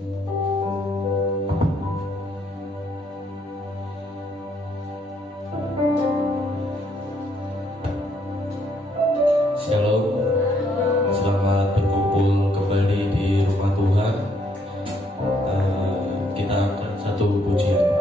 Shalom, selamat berkumpul kembali di rumah Tuhan. Kita angkat satu pujian.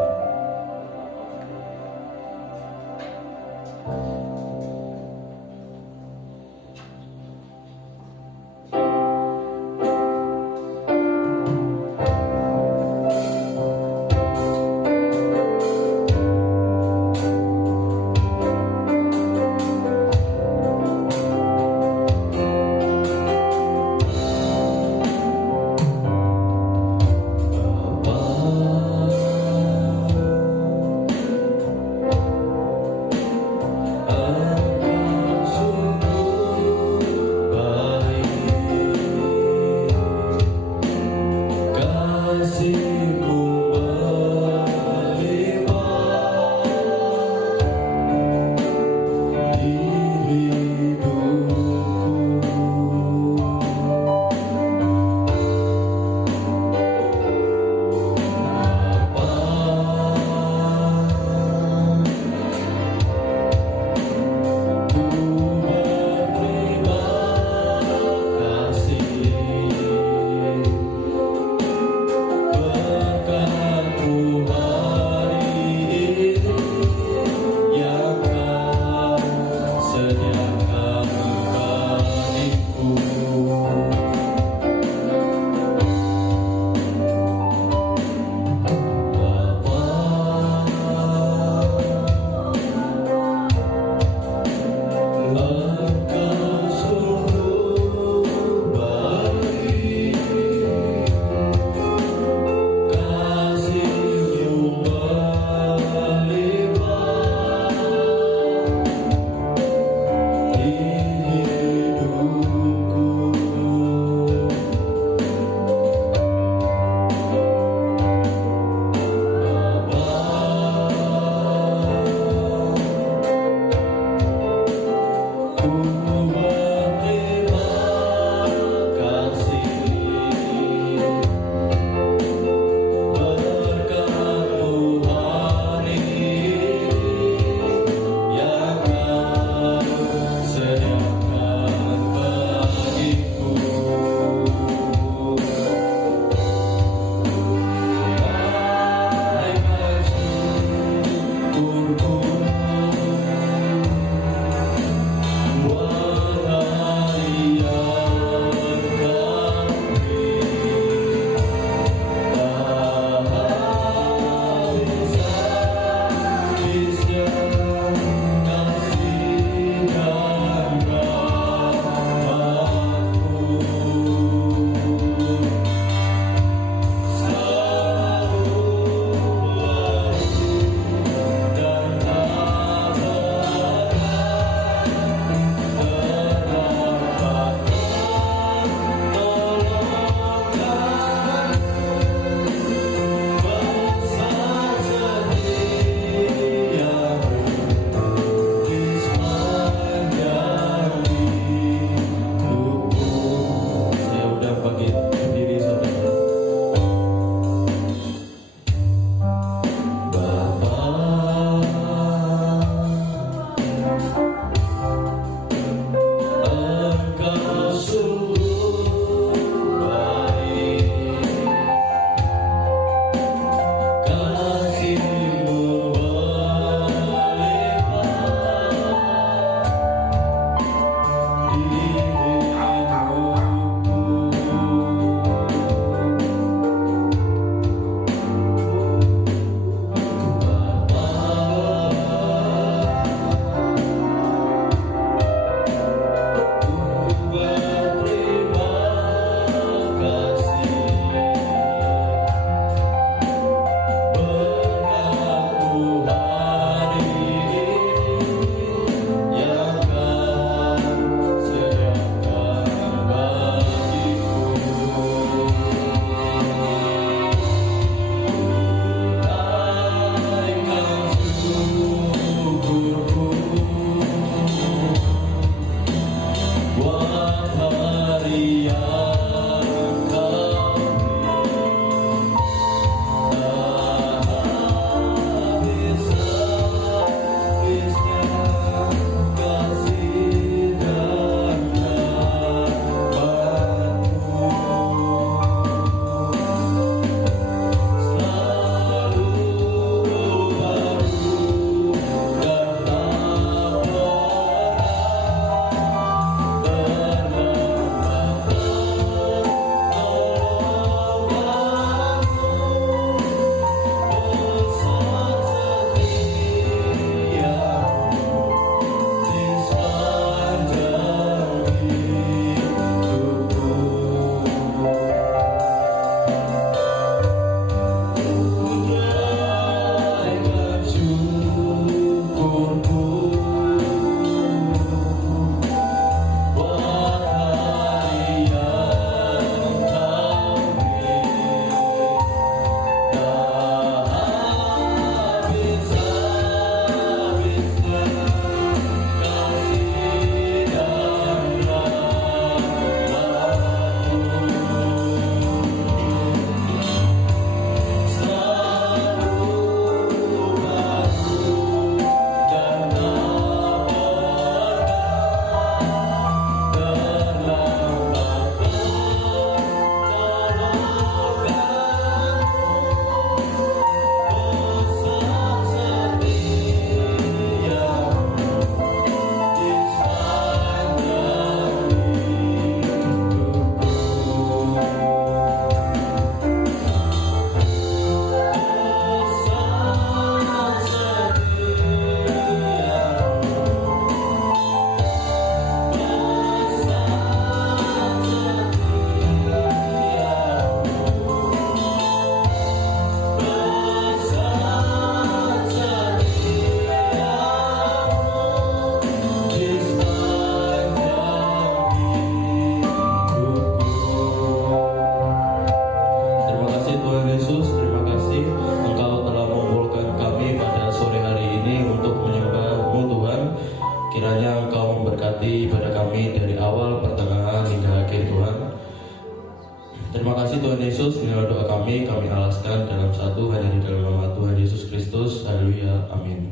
Terima kasih Tuhan Yesus, inilah doa kami alaskan dalam satu hanya di dalam nama Tuhan Yesus Kristus. Haleluya, amin.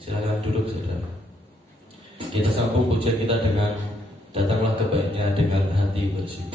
Silakan duduk saudara. Kita sambung pujian kita dengan datanglah kebaiknya dengan hati bersih.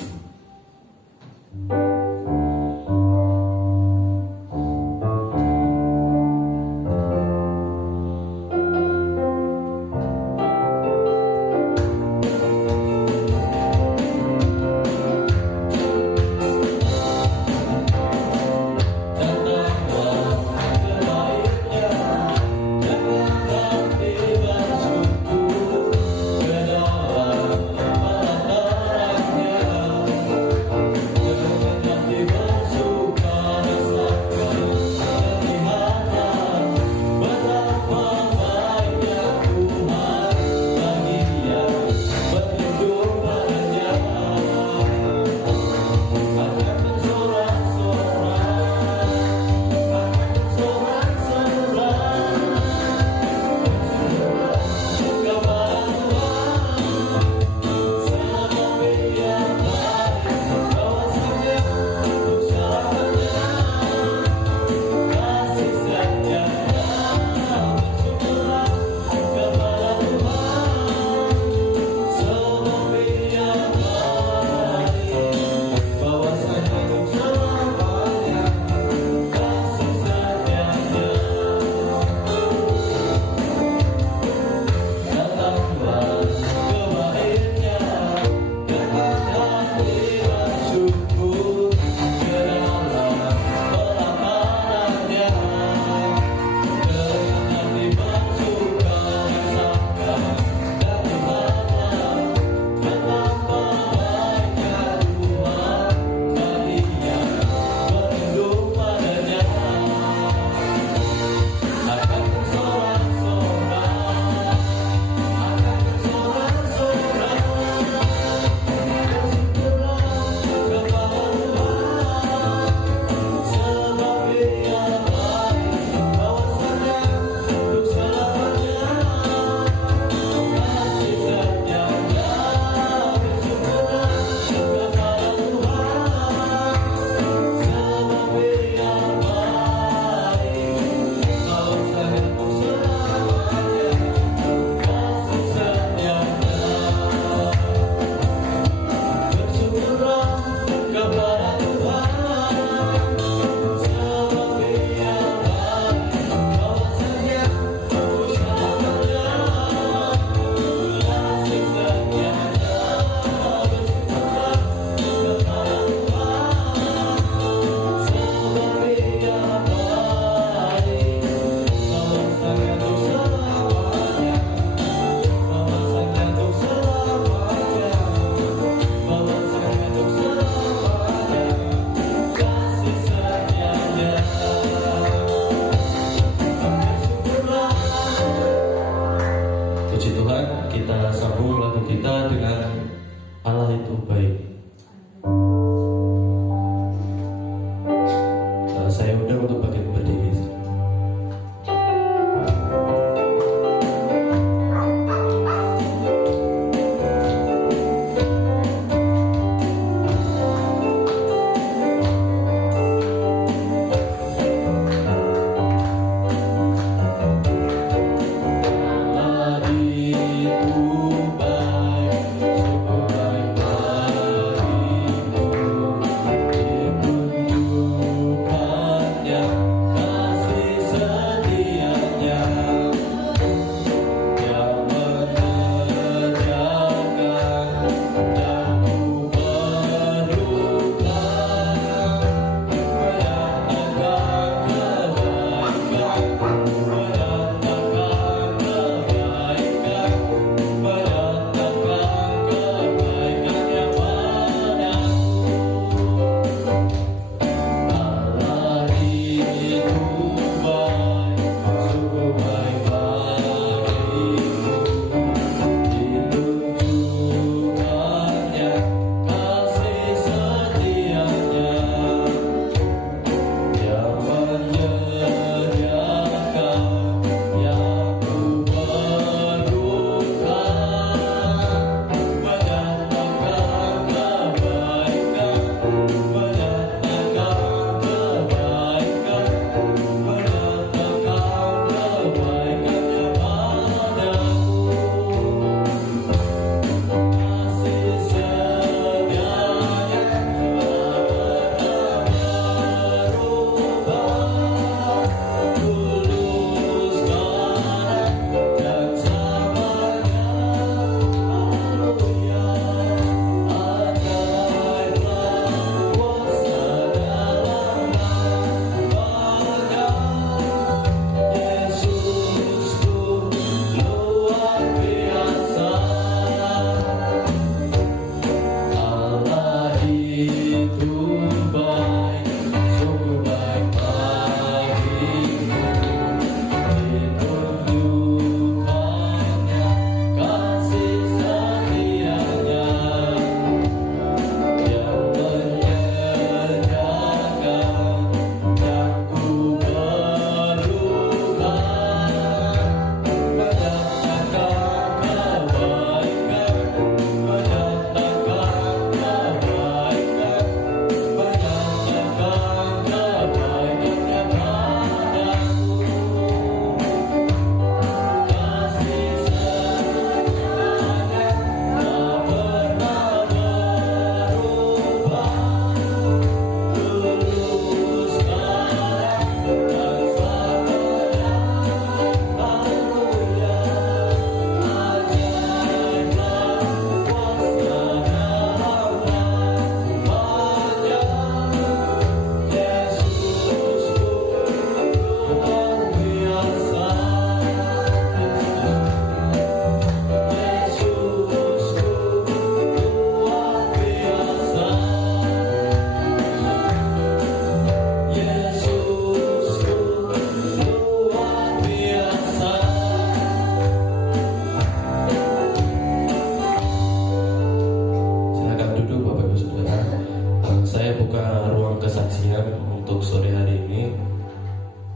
buka ruang kesaksian untuk sore hari ini.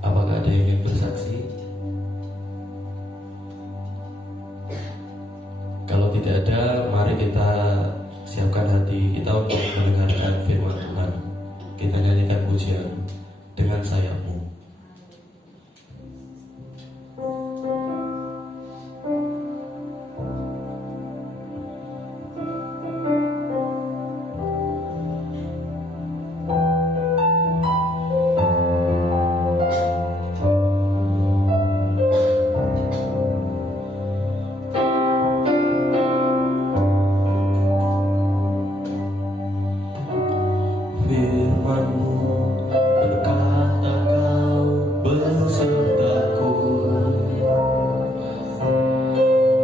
Apakah ada yang ingin bersaksi? Kalau tidak ada, mari kita siapkan hati kita untuk mendengarkan firman Tuhan. Kita nyanyikan pujian dengan sayapmu. Firman-Mu berkata Kau besertaku,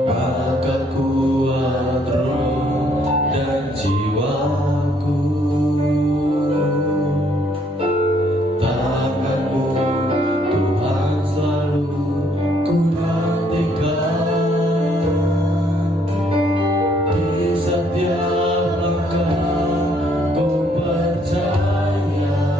maka kuat roh dan jiwaku. Tangan-Mu Tuhan selalu ku nantikan, di setiap langkah ku percaya.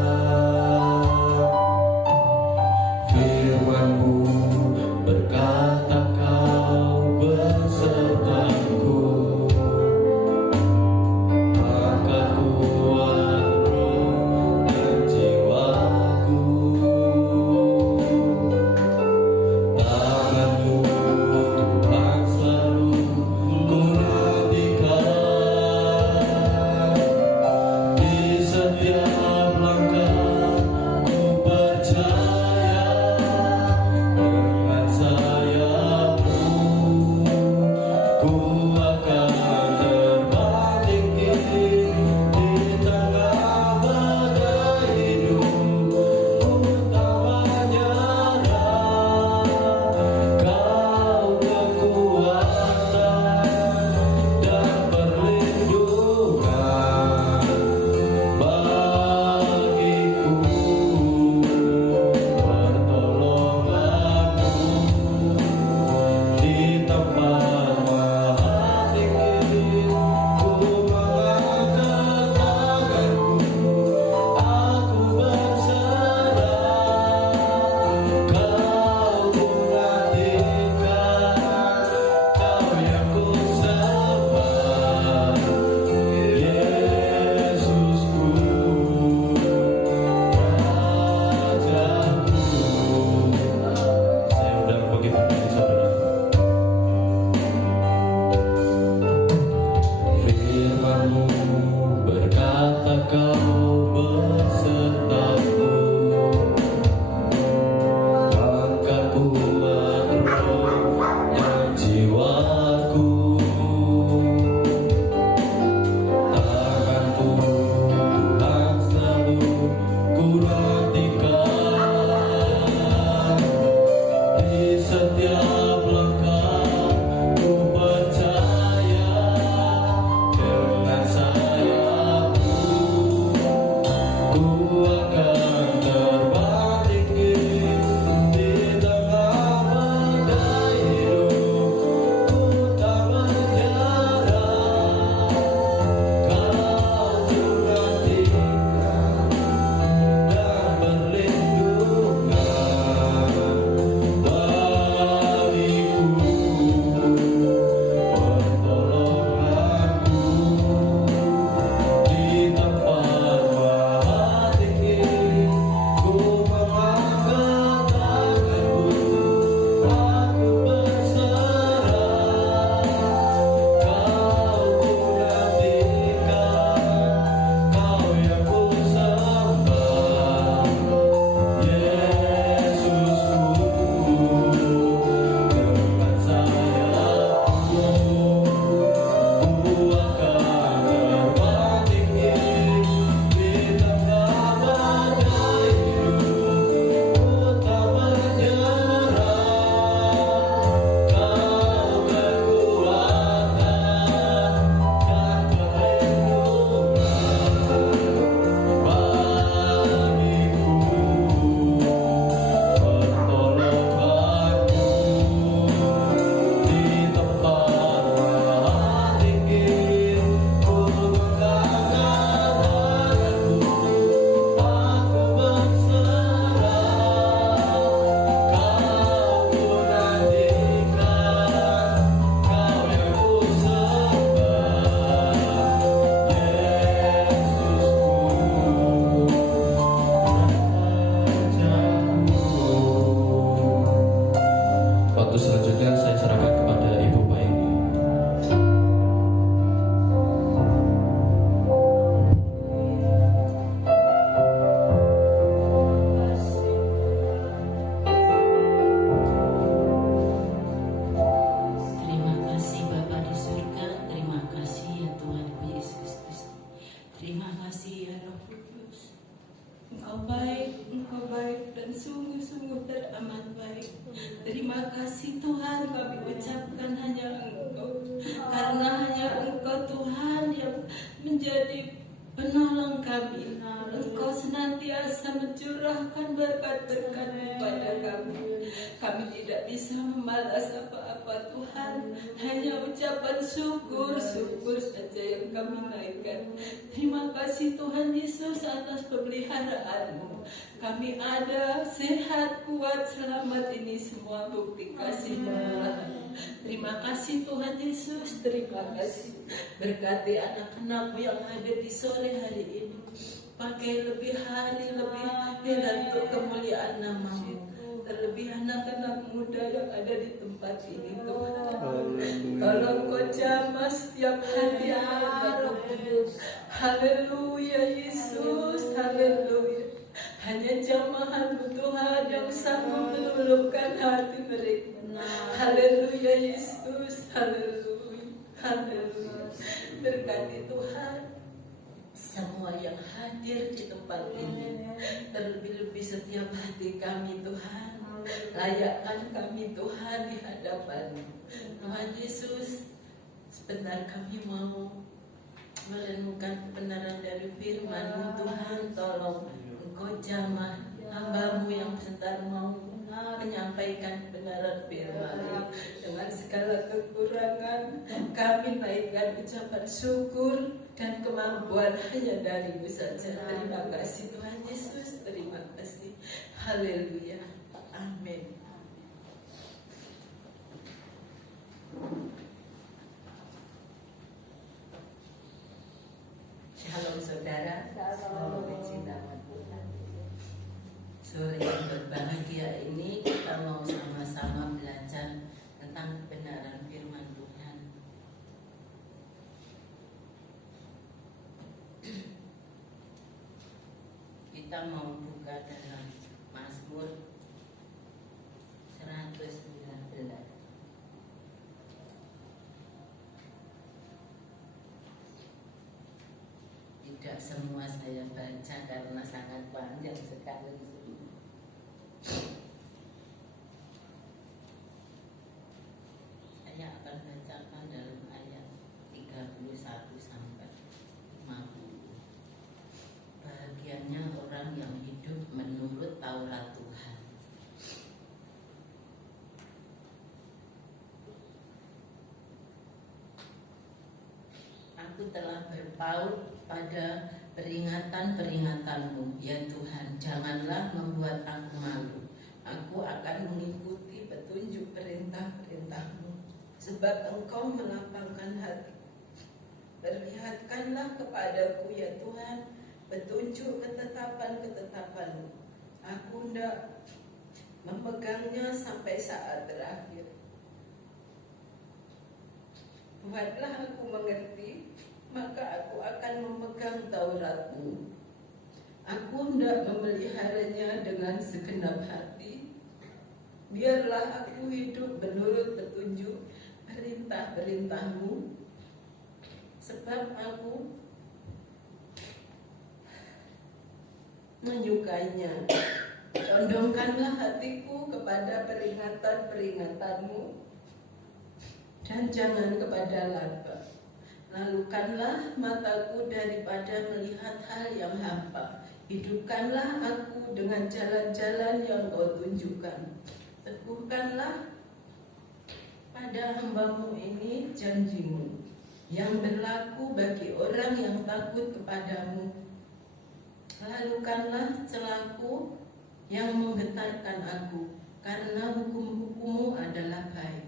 Engkau baik dan sungguh-sungguh teramat baik. Terima kasih Tuhan, kami ucapkan hanya Engkau, karena hanya Engkau Tuhan yang menjadi penolong kami. Engkau senantiasa mencurahkan berkat-berkat kepada kami. Kami tidak bisa membalas apa-apa Tuhan, hanya ucapan syukur saja yang kami naikkan. Terima kasih Tuhan Yesus atas pemeliharaan-Mu. Kami ada sehat, kuat, selamat, ini semua bukti kasih murah. Terima kasih Tuhan Yesus, terima kasih. Berkati anak-anak-Mu yang ada di sore hari ini. Pakai lebih hari, lebih heran untuk kemuliaan nama-Mu. Terlebih anak-anak muda yang ada di tempat ini Tuhan. Tolong Kau jamah setiap hati anak-anak. Haleluya Yesus, haleluya. Hanya jamahan-Mu Tuhan yang sanggup meluluhkan hati mereka. Haleluya Yesus, haleluya, haleluya. Berkati Tuhan semua yang hadir di tempat ini, terlebih-lebih setiap hati kami Tuhan. Layakkan kami Tuhan di hadapan-Mu. Tuhan Yesus, sebentar kami mau merenungkan kebenaran dari firman-Mu Tuhan. Tolong Engkau jamah hamba-Mu yang sebentar mau menyampaikan kebenaran firman-Mu. Dengan segala kekurangan kami naikkan ucapan syukur dan kemampuan hanya dari-Mu saja. Terima kasih Tuhan Yesus, terima kasih. Haleluya, amin. Shalom saudara, shalom nama Tuhan. Sore yang berbahagia ini kita mau sama-sama belajar tentang kebenaran firman Tuhan. Kita mau buka dalam Mazmur 119. Tidak semua saya baca karena sangat panjang sekali. Saya akan bacakan dalam ayat 31 sampai 50. Bahagianya orang yang hidup menurut Taurat Tuhan. Aku telah berpaut pada peringatan-peringatan-Mu, ya Tuhan. Janganlah membuat aku malu. Aku akan mengikuti petunjuk perintah-perintah-Mu, sebab Engkau melapangkan hati. Perlihatkanlah kepadaku, ya Tuhan, petunjuk ketetapan-ketetapan-Mu. Aku hendak memegangnya sampai saat terakhir. Buatlah aku mengerti, maka aku akan memegang Taurat-Mu. Aku hendak memeliharanya dengan segenap hati. Biarlah aku hidup menurut petunjuk perintah-perintah-Mu, sebab aku menyukainya. Condongkanlah hatiku kepada peringatan-peringatan-Mu, dan jangan kepada laba. Lalukanlah mataku daripada melihat hal yang hampa. Hidupkanlah aku dengan jalan-jalan yang Kau tunjukkan. Teguhkanlah pada hamba-Mu ini janji-Mu, yang berlaku bagi orang yang takut kepadamu. Lalukanlah celaku yang menggetarkan aku, karena hukum-hukum-Mu adalah baik.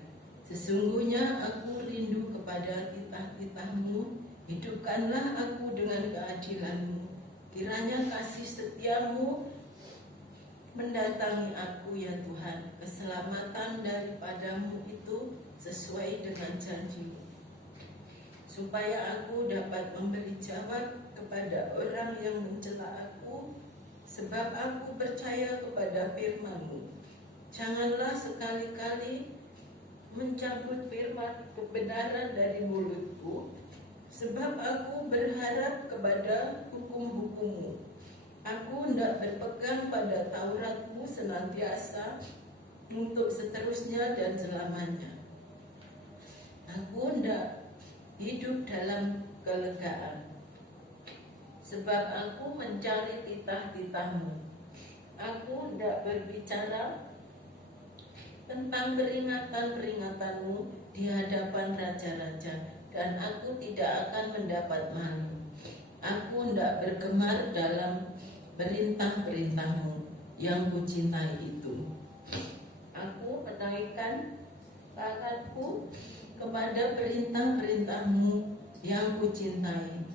Sesungguhnya aku rindu kepada titah-titah-Mu. Hidupkanlah aku dengan keadilan-Mu. Kiranya kasih setia-Mu mendatangi aku, ya Tuhan. Keselamatan daripada-Mu itu sesuai dengan janji-Mu, supaya aku dapat memberi jawab kepada orang yang mencela aku, sebab aku percaya kepada firman-Mu. Janganlah sekali-kali mencabut firman kebenaran dari mulutku, sebab aku berharap kepada hukum-hukum-Mu. Aku hendak berpegang pada Tauratmu senantiasa untuk seterusnya dan selamanya. Aku hendak hidup dalam kelegaan, sebab aku mencari titah-titah-Mu. Aku hendak berbicara tentang peringatan-peringatan-Mu di hadapan raja-raja, dan aku tidak akan mendapat malu. Aku hendak bergemar dalam perintah-perintah-Mu yang kucintai itu. Aku menaikkan tanganku kepada perintah-perintah-Mu yang kucintai,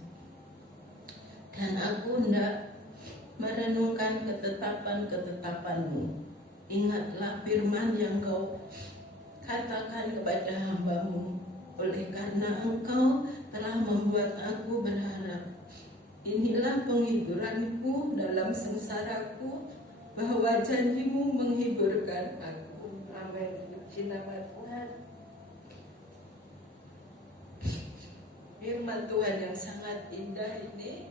dan aku hendak merenungkan ketetapan-ketetapan-Mu. Ingatlah firman yang Kau katakan kepada hamba-Mu, oleh karena Engkau telah membuat aku berharap. Inilah penghiburanku dalam sengsaraku, bahwa janji-Mu menghiburkan aku. Amin. Puji nama Tuhan. Firman Tuhan yang sangat indah ini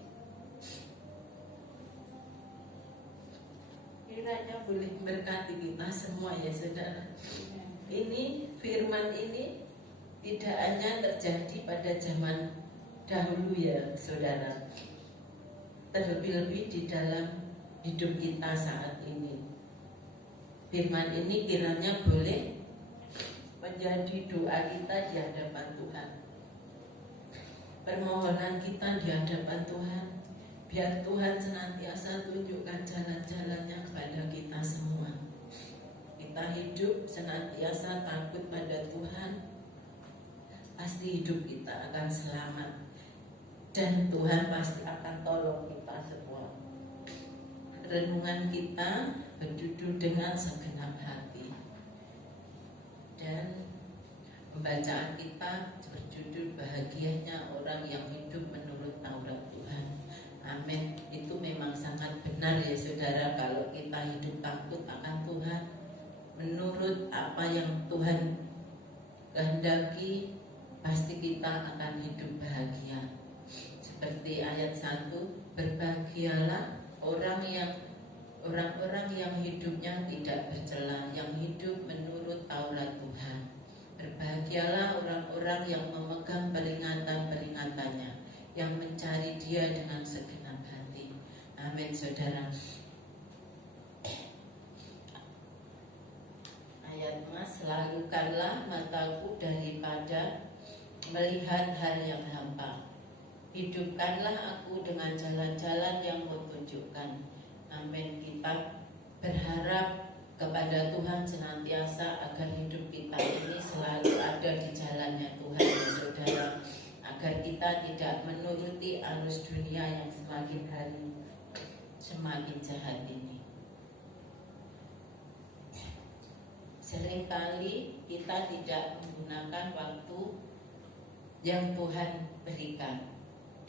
kiranya boleh berkati kita semua ya saudara. Ini firman ini tidak hanya terjadi pada zaman dahulu ya saudara, terlebih-lebih di dalam hidup kita saat ini. Firman ini kiranya boleh menjadi doa kita di hadapan Tuhan, permohonan kita di hadapan Tuhan. Biar Tuhan senantiasa tunjukkan jalan-jalannya kepada kita semua. Kita hidup senantiasa takut pada Tuhan, pasti hidup kita akan selamat, dan Tuhan pasti akan tolong kita semua. Renungan kita berjudul dengan segenap hati, dan pembacaan kita berjudul bahagianya orang yang hidup menurut Taurat Tuhan. Amin. Itu memang sangat benar ya saudara, kalau kita hidup takut akan Tuhan, menurut apa yang Tuhan kehendaki, pasti kita akan hidup bahagia. Seperti ayat 1, berbahagialah orang-orang yang hidupnya tidak bercela, yang hidup menurut Taurat Tuhan. Berbahagialah orang-orang yang memegang peringatan-peringatannya, yang mencari Dia dengan segenap hati. Amin saudara. Ayat mas, lalukanlah mataku daripada melihat hal yang hampa, hidupkanlah aku dengan jalan-jalan yang Kau tunjukkan. Amin. Kita berharap kepada Tuhan senantiasa agar hidup kita ini selalu ada di jalannya Tuhan ya saudara, agar kita tidak menuruti arus dunia yang semakin hari semakin jahat ini. Seringkali kita tidak menggunakan waktu yang Tuhan berikan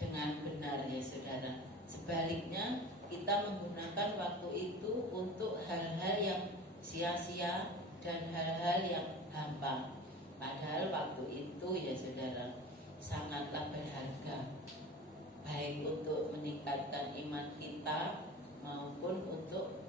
dengan benar ya saudara. Sebaliknya kita menggunakan waktu itu untuk hal-hal yang sia-sia dan hal-hal yang hampa. Padahal waktu itu ya saudara sangatlah berharga, baik untuk meningkatkan iman kita maupun untuk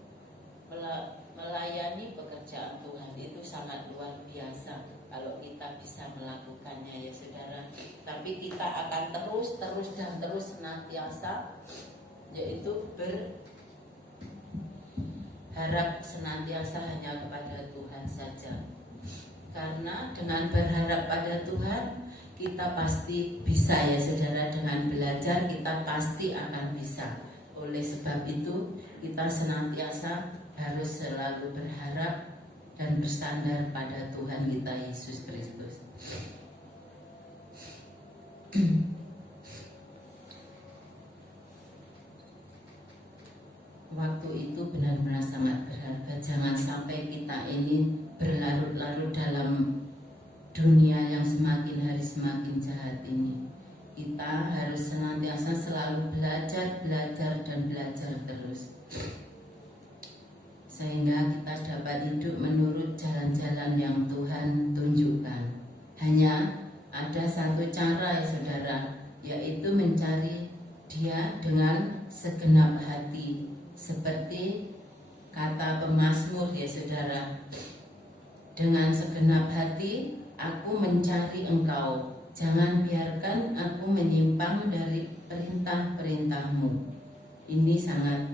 melayani pekerjaan Tuhan. Itu sangat luar biasa kalau kita bisa melakukannya ya saudara. Tapi kita akan terus dan terus senantiasa, yaitu berharap senantiasa hanya kepada Tuhan saja. Karena dengan berharap pada Tuhan, kita pasti bisa ya saudara. Dengan belajar kita pasti akan bisa. Oleh sebab itu kita senantiasa harus selalu berharap dan bersandar pada Tuhan kita Yesus Kristus. Waktu itu benar-benar sangat berharga. Jangan sampai kita ini berlarut-larut dalam dunia yang semakin hari semakin jahat ini. Kita harus senantiasa selalu belajar terus, sehingga kita dapat hidup menurut jalan-jalan yang Tuhan tunjukkan. Hanya ada satu cara ya saudara, yaitu mencari Dia dengan segenap hati, seperti kata pemazmur ya saudara. Dengan segenap hati aku mencari Engkau, jangan biarkan aku menyimpang dari perintah-perintah-Mu. Ini sangat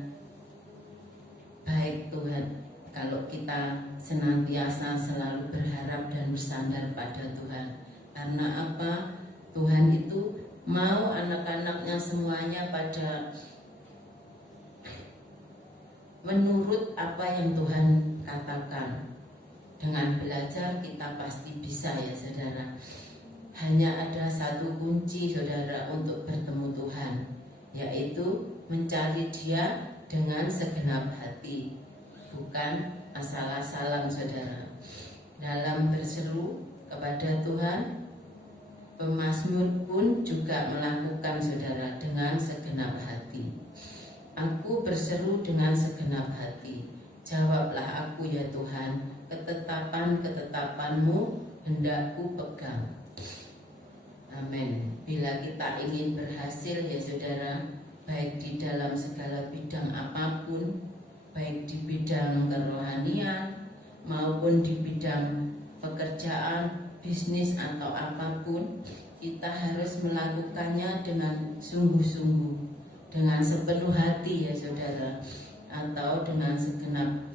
baik Tuhan, kalau kita senantiasa selalu berharap dan bersandar pada Tuhan. Karena apa? Tuhan itu mau anak-anaknya semuanya pada menurut apa yang Tuhan katakan. Dengan belajar kita pasti bisa ya saudara. Hanya ada satu kunci saudara untuk bertemu Tuhan, yaitu mencari Dia dengan segenap hati, bukan asal-asalan saudara. Dalam berseru kepada Tuhan, pemazmur pun juga melakukan saudara dengan segenap hati. Aku berseru dengan segenap hati, jawablah aku ya Tuhan, ketetapan-ketetapan-Mu hendak ku pegang. Amin. Bila kita ingin berhasil ya saudara, baik di dalam segala bidang apapun, baik di bidang kerohanian maupun di bidang pekerjaan, bisnis atau apapun, kita harus melakukannya dengan sungguh-sungguh, dengan sepenuh hati ya saudara, atau dengan segenap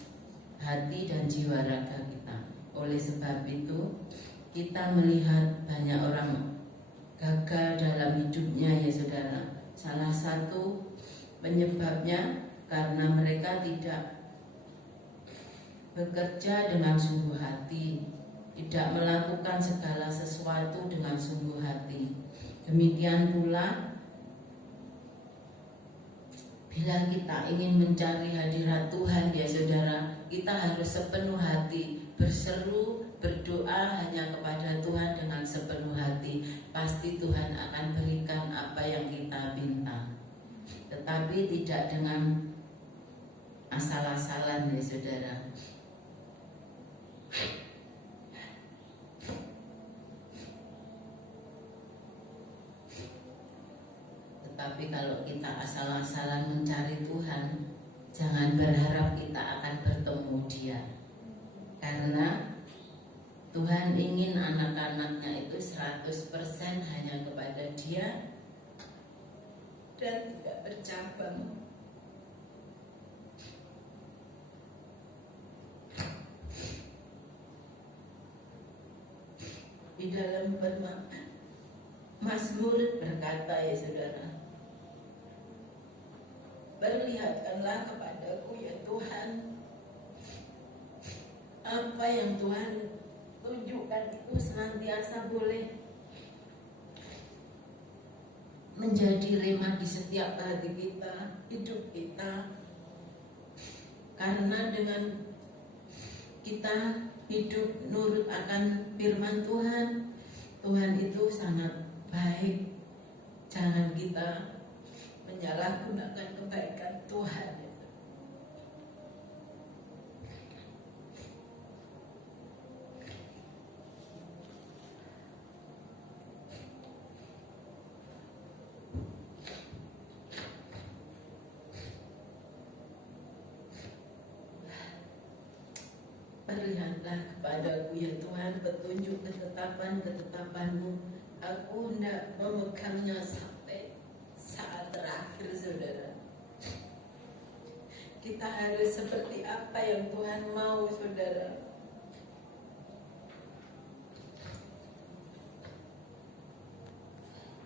hati dan jiwa raga kita. Oleh sebab itu kita melihat banyak orang gagal dalam hidupnya ya saudara. Salah satu penyebabnya karena mereka tidak bekerja dengan sungguh hati, tidak melakukan segala sesuatu dengan sungguh hati. Demikian pula bila kita ingin mencari hadirat Tuhan ya saudara, kita harus sepenuh hati berseru, berdoa hanya kepada Tuhan dengan sepenuh hati. Pasti Tuhan akan berikan apa yang kita minta, tetapi tidak dengan asal-asalan ya saudara. Tapi kalau kita asal-asalan mencari Tuhan, jangan berharap kita akan bertemu Dia. Karena Tuhan ingin anak-anaknya itu 100% hanya kepada Dia dan tidak bercabang. Di dalam Mazmur berkata ya saudara, perlihatkanlah kepadaku ya Tuhan, apa yang Tuhan tunjukkan itu senantiasa boleh menjadi rema di setiap hati kita, hidup kita. Karena dengan kita hidup nurut akan firman Tuhan, Tuhan itu sangat baik. Jangan kita menyalahgunakan kebaikan Tuhan. Perlihatlah kepadaku ya Tuhan petunjuk ketetapan-ketetapan-Mu. Aku hendak memegangnya sampai saat terakhir saudara. Kita harus seperti apa yang Tuhan mau saudara.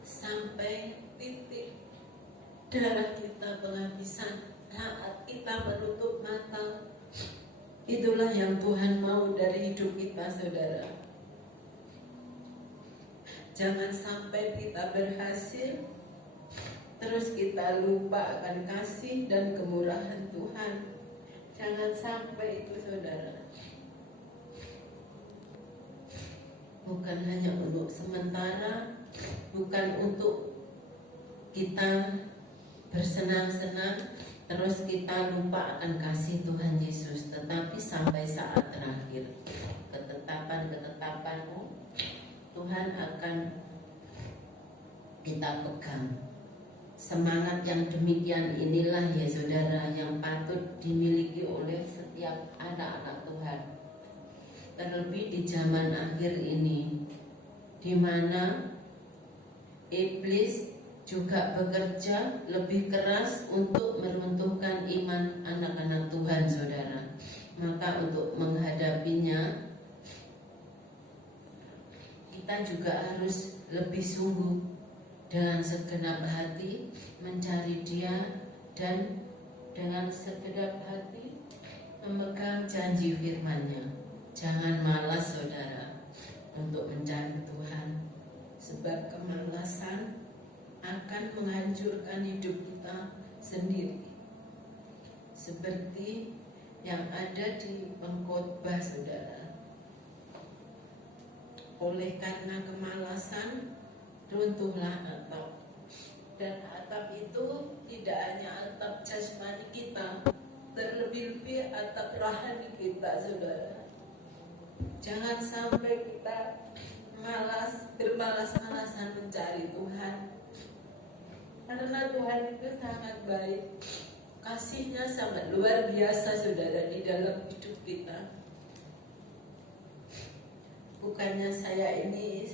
Sampai titik darah kita penghabisan, saat kita menutup mata. Itulah yang Tuhan mau dari hidup kita saudara. Jangan sampai kita berhasil terus kita lupa akan kasih dan kemurahan Tuhan. Jangan sampai itu saudara. Bukan hanya untuk sementara, bukan untuk kita bersenang-senang terus kita lupa akan kasih Tuhan Yesus, tetapi sampai saat terakhir ketetapan-ketetapan-Mu Tuhan akan kita pegang. Semangat yang demikian inilah ya saudara yang patut dimiliki oleh setiap anak-anak Tuhan. Terlebih di zaman akhir ini, di mana iblis juga bekerja lebih keras untuk meruntuhkan iman anak-anak Tuhan saudara. Maka untuk menghadapinya, kita juga harus lebih sungguh dengan segenap hati mencari Dia dan dengan segenap hati memegang janji firman-Nya. Jangan malas saudara untuk mencari Tuhan, sebab kemalasan akan menghancurkan hidup kita sendiri. Seperti yang ada di pengkhotbah saudara. Oleh karena kemalasan runtuhlah atap. Dan atap itu tidak hanya atap jasmani kita, terlebih-lebih atap rohani kita saudara. Jangan sampai kita bermalas-malasan mencari Tuhan. Karena Tuhan itu sangat baik. Kasih-Nya sangat luar biasa saudara di dalam hidup kita. Bukannya saya ini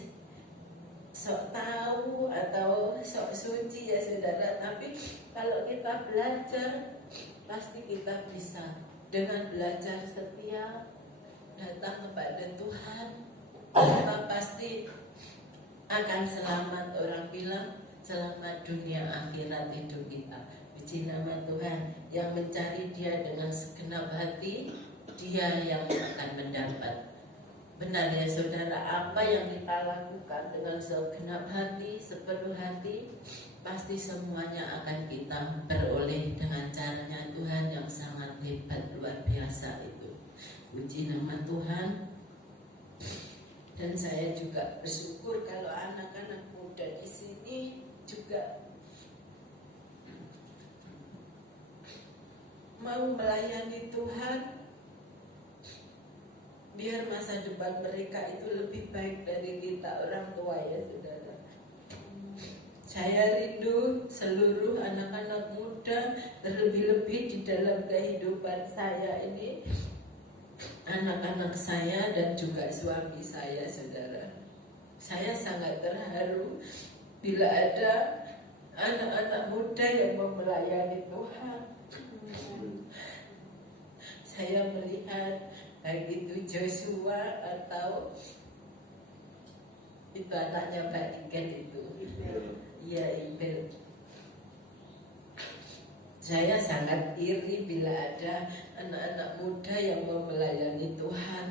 sok tahu atau sok suci ya saudara, tapi kalau kita belajar pasti kita bisa. Dengan belajar setia datang kepada Tuhan, kita pasti akan selamat. Orang bilang selamat dunia akhirat hidup kita. Puji nama Tuhan. Yang mencari Dia dengan segenap hati, dia yang akan mendapat. Benar ya saudara, apa yang kita lakukan dengan segenap hati, sepenuh hati, pasti semuanya akan kita peroleh dengan caranya Tuhan yang sangat hebat, luar biasa itu. Puji nama Tuhan. Dan saya juga bersyukur kalau anak-anak muda di sini juga mau melayani Tuhan, biar masa depan mereka itu lebih baik dari kita orang tua ya saudara. Saya rindu seluruh anak-anak muda, terlebih-lebih di dalam kehidupan saya ini, anak-anak saya dan juga suami saya saudara. Saya sangat terharu bila ada anak-anak muda yang mau melayani Tuhan. Saya melihat baik itu Joshua atau itu anaknya Mbak Niken itu, ya Ibel. Saya sangat iri bila ada anak-anak muda yang mau melayani Tuhan.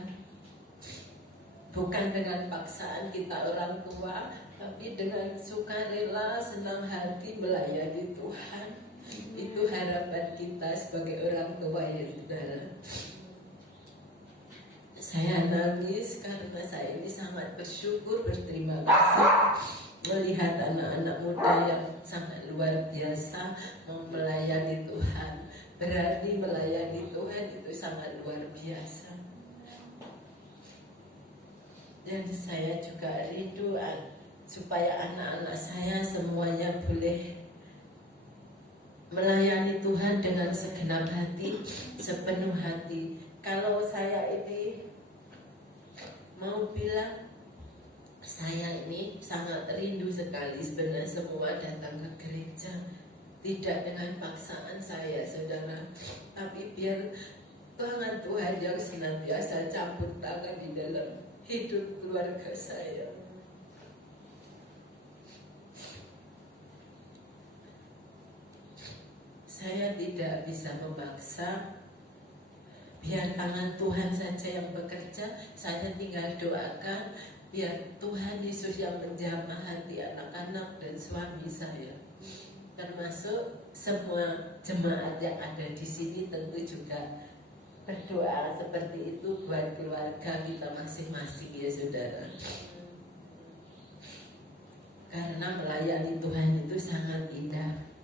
Bukan dengan paksaan kita orang tua, tapi dengan sukarela, senang hati melayani Tuhan. Itu harapan kita sebagai orang tua ya saudara. Saya nangis karena saya ini sangat bersyukur, berterima kasih melihat anak-anak muda yang sangat luar biasa mau melayani Tuhan. Berani melayani Tuhan itu sangat luar biasa. Dan saya juga rindu supaya anak-anak saya semuanya boleh melayani Tuhan dengan segenap hati, sepenuh hati. Kalau saya ini mau bilang, saya ini sangat rindu sekali sebenarnya semua datang ke gereja. Tidak dengan paksaan saya saudara, tapi biar tangan Tuhan yang senantiasa campur tangan di dalam hidup keluarga saya. Saya tidak bisa memaksa, biar tangan Tuhan saja yang bekerja. Saya tinggal doakan biar Tuhan Yesus yang menjamah hati anak-anak dan suami saya, termasuk semua jemaat yang ada di sini. Tentu juga berdoa seperti itu buat keluarga kita masing-masing ya saudara. Karena melayani Tuhan itu sangat indah.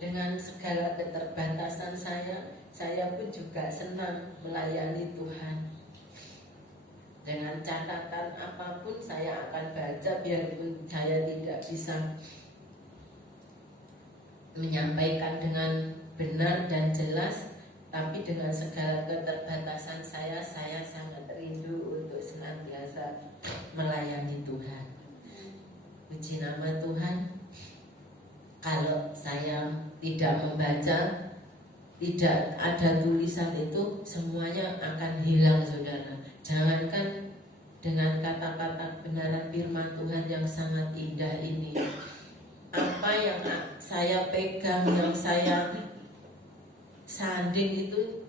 Dengan segala keterbatasan saya pun juga senang melayani Tuhan. Dengan catatan apapun saya akan baca, biarpun saya tidak bisa menyampaikan dengan benar dan jelas, tapi dengan segala keterbatasan saya sangat rindu untuk senantiasa melayani Tuhan. Puji nama Tuhan. Kalau saya tidak membaca, tidak ada tulisan itu, semuanya akan hilang, saudara. Jangankan dengan kata-kata kebenaran firman Tuhan yang sangat indah ini, apa yang saya pegang, yang saya sanding itu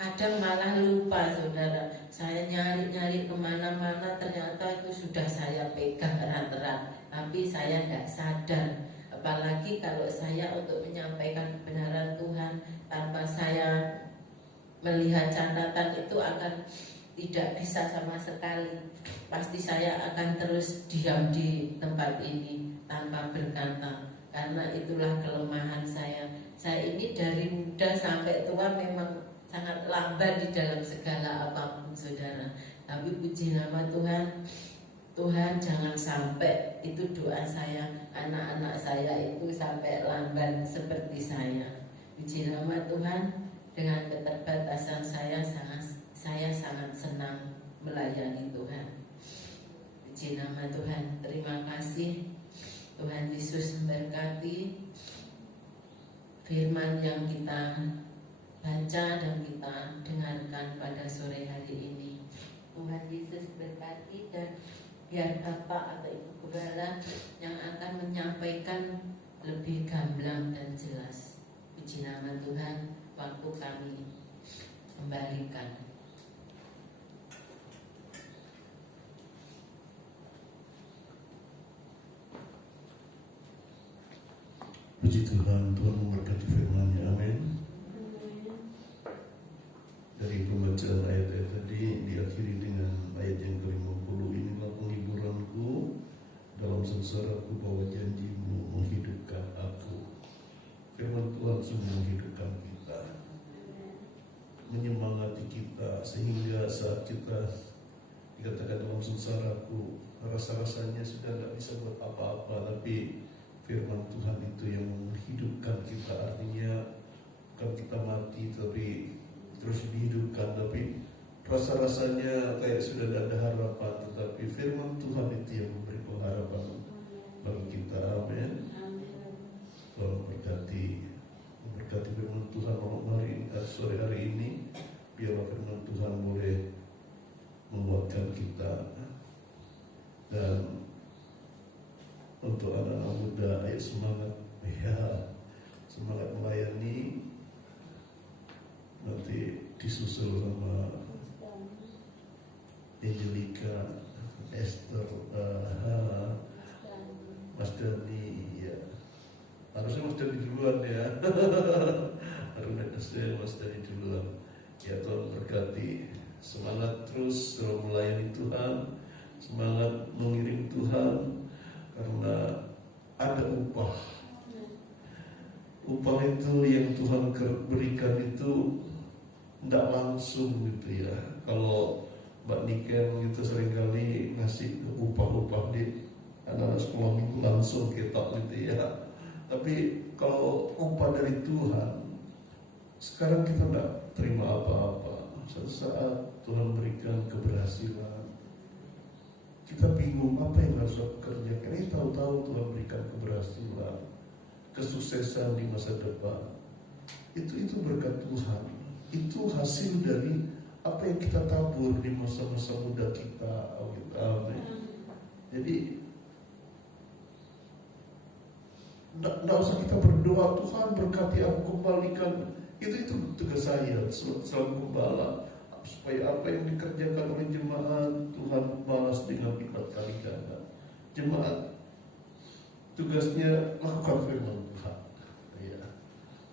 kadang malah lupa, saudara. Saya nyari-nyari kemana-mana, ternyata itu sudah saya pegang erat-erat, tapi saya tidak sadar. Apalagi kalau saya untuk menyampaikan kebenaran Tuhan tanpa saya melihat catatan, itu akan tidak bisa sama sekali. Pasti saya akan terus diam di tempat ini tanpa berkata, karena itulah kelemahan saya. Saya ini dari muda sampai tua memang sangat lamban di dalam segala apapun, saudara. Tapi puji nama Tuhan, Tuhan jangan sampai, itu doa saya, anak-anak saya itu sampai lamban seperti saya. Puji nama Tuhan, dengan keterbatasan saya sangat senang melayani Tuhan. Puji nama Tuhan. Terima kasih. Tuhan Yesus memberkati firman yang kita baca dan kita dengarkan pada sore hari ini. Tuhan Yesus berkati, dan biar Bapak atau Ibu Gembala yang akan menyampaikan lebih gamblang dan jelas. Puji nama Tuhan. Waktu kami kembalikan. Puji Tuhan, Tuhan memberkati firman-Nya. Amin. Dari pembacaan ayat-ayat tadi diakhiri dengan ayat yang ke-50. Inilah penghiburanku dalam sengsaraku, bahwa janji-Mu menghidupkan aku. Firman Tuhan sungguh menghidupkan kita, menyemangati kita, sehingga saat kita dikatakan dalam sengsaraku, rasa-rasanya sudah tidak bisa buat apa-apa, tapi firman Tuhan itu yang menghidupkan kita. Artinya bukan kita mati tapi terus dihidupkan, tapi rasa-rasanya kayak sudah tidak ada harapan, tetapi firman Tuhan itu yang memberi pengharapan bagi kita. Amin. Tuhan memberkati firman Tuhan malam hari, sore hari ini. Biarlah firman Tuhan boleh menguatkan kita. Dan untuk anak-anak muda, ayo semangat, ya, semangat melayani. Nanti disusul sama Angelika, Esther, Mas Dani, ya. Harusnya Mas Dani duluan ya. Harusnya Mas Dani duluan. Ya, Tuhan berkati. Semangat terus dalam melayani Tuhan, semangat mengiring Tuhan, karena ada upah. Upah itu yang Tuhan berikan itu tidak langsung gitu ya. Kalau Mbak Niken gitu seringkali ngasih upah-upah di anak-anak sekolah minggu langsung ketok gitu ya. Tapi kalau upah dari Tuhan, sekarang kita tidak terima apa-apa. Suatu saat Tuhan berikan keberhasilan, kita bingung apa yang harus aku kerjakan. Ini tahu-tahu Tuhan berikan keberhasilan, kesuksesan di masa depan. Itu berkat Tuhan. Itu hasil dari apa yang kita tabur di masa-masa muda kita. Amin. Jadi tidak usah kita berdoa, Tuhan berkati aku, kembalikan. Itu tugas saya selalu gembala, supaya apa yang dikerjakan oleh jemaat Tuhan balas dengan lipat kali ganda. Jemaat tugasnya lakukan firman Tuhan, ya.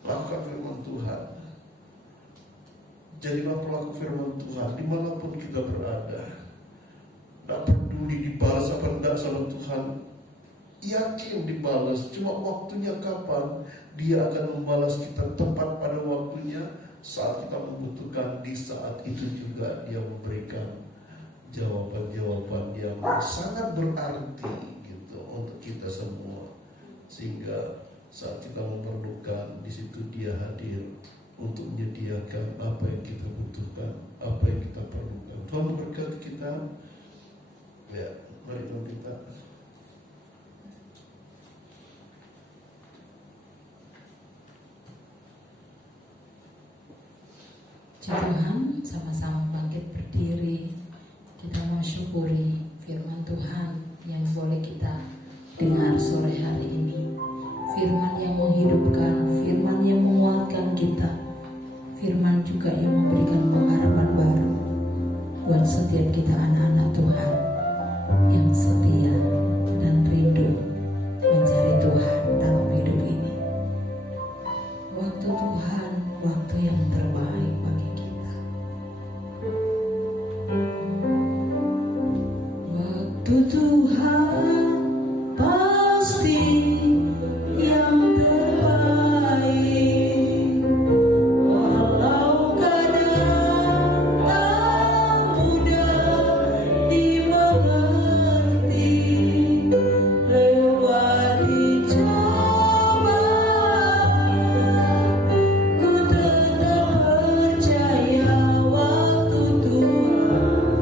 Lakukan firman Tuhan. Jadilah pelaku firman Tuhan dimanapun kita berada. Tidak peduli dibalas apa tidak sama Tuhan, yakin dibalas. Cuma waktunya kapan Dia akan membalas kita, tepat pada waktunya. Saat kita membutuhkan, di saat itu juga Dia memberikan jawaban-jawaban yang sangat berarti gitu untuk kita semua. Sehingga Saat kita memerlukan, di situ Dia hadir untuk menyediakan apa yang kita butuhkan, apa yang kita perlukan. Tuhan memberkati kita. Ya, mari kita. Tuhan, sama-sama bangkit berdiri. Kita mau syukuri firman Tuhan yang boleh kita dengar sore hari ini. Firman yang menghidupkan, firman yang menguatkan kita, firman juga yang memberikan pengharapan baru buat setiap kita anak-anak Tuhan yang setia dan rindu mencari Tuhan dalam hidup ini. Waktu Tuhan, waktu yang terbaik bagi kita. Waktu Tuhan pasti yang terbaik, walau kadang tak mudah dimengerti, lewat dicobaan, ku tetap percaya waktu Tuhan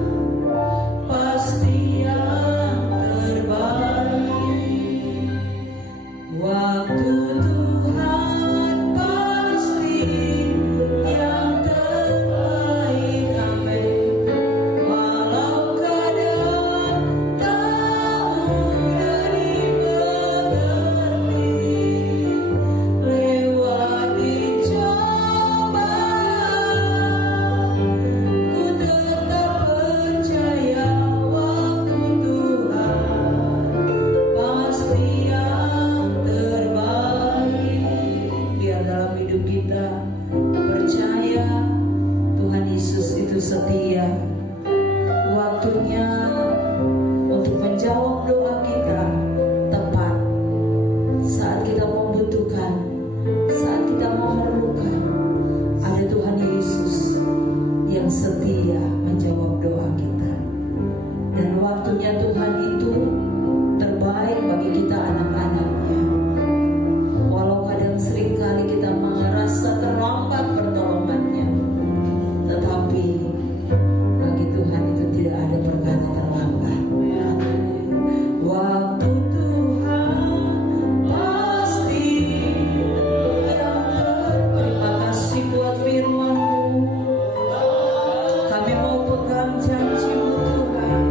pasti yang terbaik. Waktu Tuhan pasti yang terbaik, amin. Walau kadang tak mudah dimengerti, lewat dicobaan, ku tetap percaya waktu Tuhan pasti yang terbaik. Biar dalam hidup kita percaya Tuhan Yesus itu setia. Waktunya untuk menjawab doa kita tepat. Saat kita membutuhkan, saat kita memerlukan, ada Tuhan Yesus yang setia menjawab doa kita. Dan waktunya Tuhan itu terbaik bagi kita anak-anaknya. Walau kadang seringkali kita merasa terlambat pertolongannya, tetapi bagi Tuhan itu tidak ada perkara terlambat. Waktu Tuhan pasti yang terbaik. Terima kasih buat firman-Mu. Kami mau pegang janji-Mu Tuhan.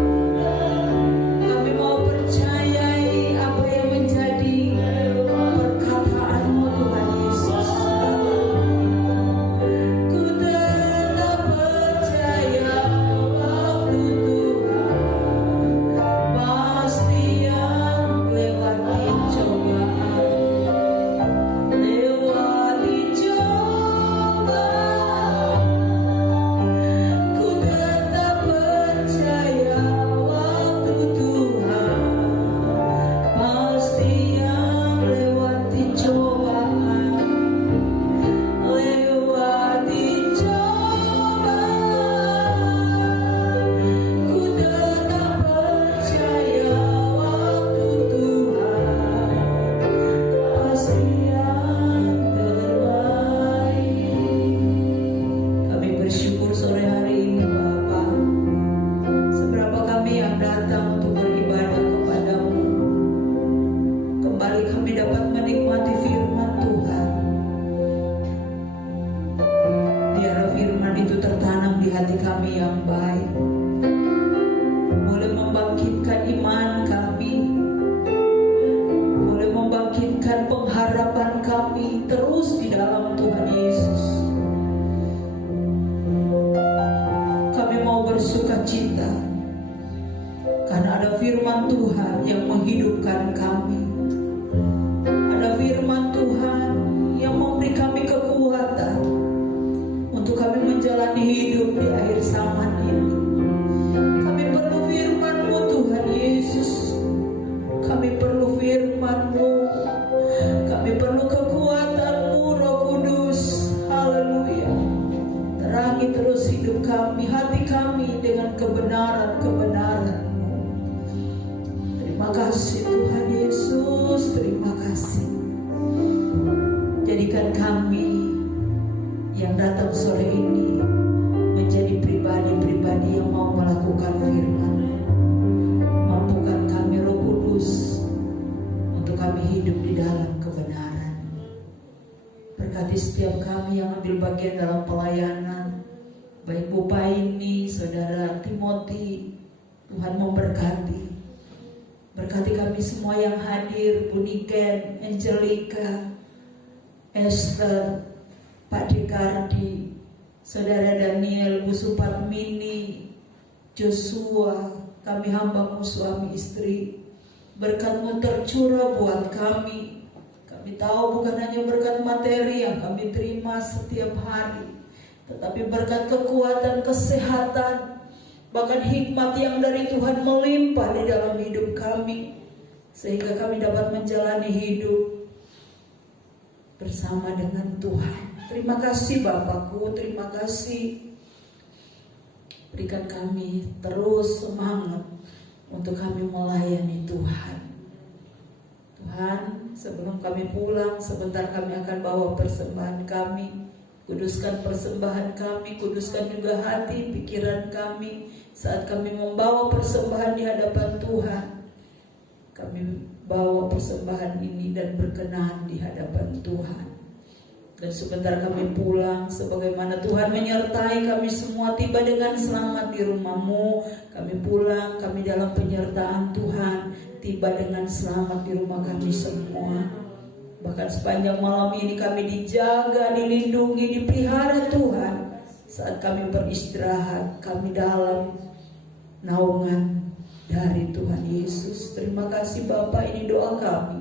Kami mau percayai apa yang menjadi perkataan-Mu Tuhan Yesus. Ku tetap percaya waktu Tuhan pasti yang lewati cobaan, lewati cobaan, ku tetap percaya waktu Tuhan pasti yang lewati cobaan, lewati cobaan, ku tetap percaya waktu Tuhan pasti yang terbaik. Kami bersyukur sore hari ini Bapa. Seberapa kami yang datang untuk beribadah kepada-Mu, kembali kami dapat menikmati firman Tuhan. Biarlah firman itu tertanam di hati kami yang baik, boleh membangkitkan iman kami, boleh membangkitkan pengharapan kami terus di dalam Tuhan Yesus. Kami mau bersukacita karena ada firman Tuhan yang menghidupkan kami. Ada firman Tuhan yang memberi kami kekuatan untuk kami menjalani hidup di akhir zaman ini. Kami perlu firman-Mu Tuhan Yesus. Kami perlu firman-Mu. Kami perlu kekuatan-Mu Roh Kudus. Haleluya. Terangi terus hidup kami, hati kami dengan kebenaran-kebenaran-Mu. Terima kasih Tuhan Yesus. Terima kasih. Berikan kami yang datang sore ini menjadi pribadi-pribadi yang mau melakukan firman. Mampukan kami Roh Kudus untuk kami hidup di dalam kebenaran. Berkati setiap kami yang ambil bagian dalam pelayanan, baik Bu Paini, Saudara Timothy, Tuhan memberkati. Berkati kami semua yang hadir, Bu Niken, Angelica, Esther, Pak Dekardi, Saudara Daniel, Bu Supatmini, Joshua, kami hamba-Mu suami istri. Berkat-Mu tercurah buat kami. Kami tahu bukan hanya berkat materi yang kami terima setiap hari, tetapi berkat kekuatan, kesehatan, bahkan hikmat yang dari Tuhan melimpah di dalam hidup kami, sehingga kami dapat menjalani hidup bersama dengan Tuhan. Terima kasih Bapakku, terima kasih. Berikan kami terus semangat untuk kami melayani Tuhan. Tuhan, sebelum kami pulang, sebentar kami akan bawa persembahan kami. Kuduskan persembahan kami, kuduskan juga hati, pikiran kami. Saat kami membawa persembahan di hadapan Tuhan, kami bawa persembahan ini dan berkenan di hadapan Tuhan. Dan sebentar kami pulang, sebagaimana Tuhan menyertai kami semua tiba dengan selamat di rumah-Mu. Kami pulang, kami dalam penyertaan Tuhan, tiba dengan selamat di rumah kami semua. Bahkan sepanjang malam ini kami dijaga, dilindungi, dipelihara Tuhan. Saat kami beristirahat, kami dalam naungan dari Tuhan Yesus. Terima kasih Bapa, ini doa kami.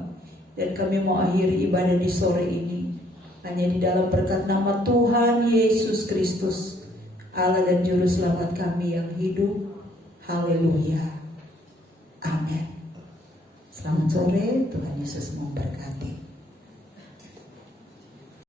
Dan kami mau akhiri ibadah di sore ini hanya di dalam berkat nama Tuhan Yesus Kristus, Allah dan Juru Selamat kami yang hidup. Haleluya. Amin. Selamat sore, Tuhan Yesus memberkati.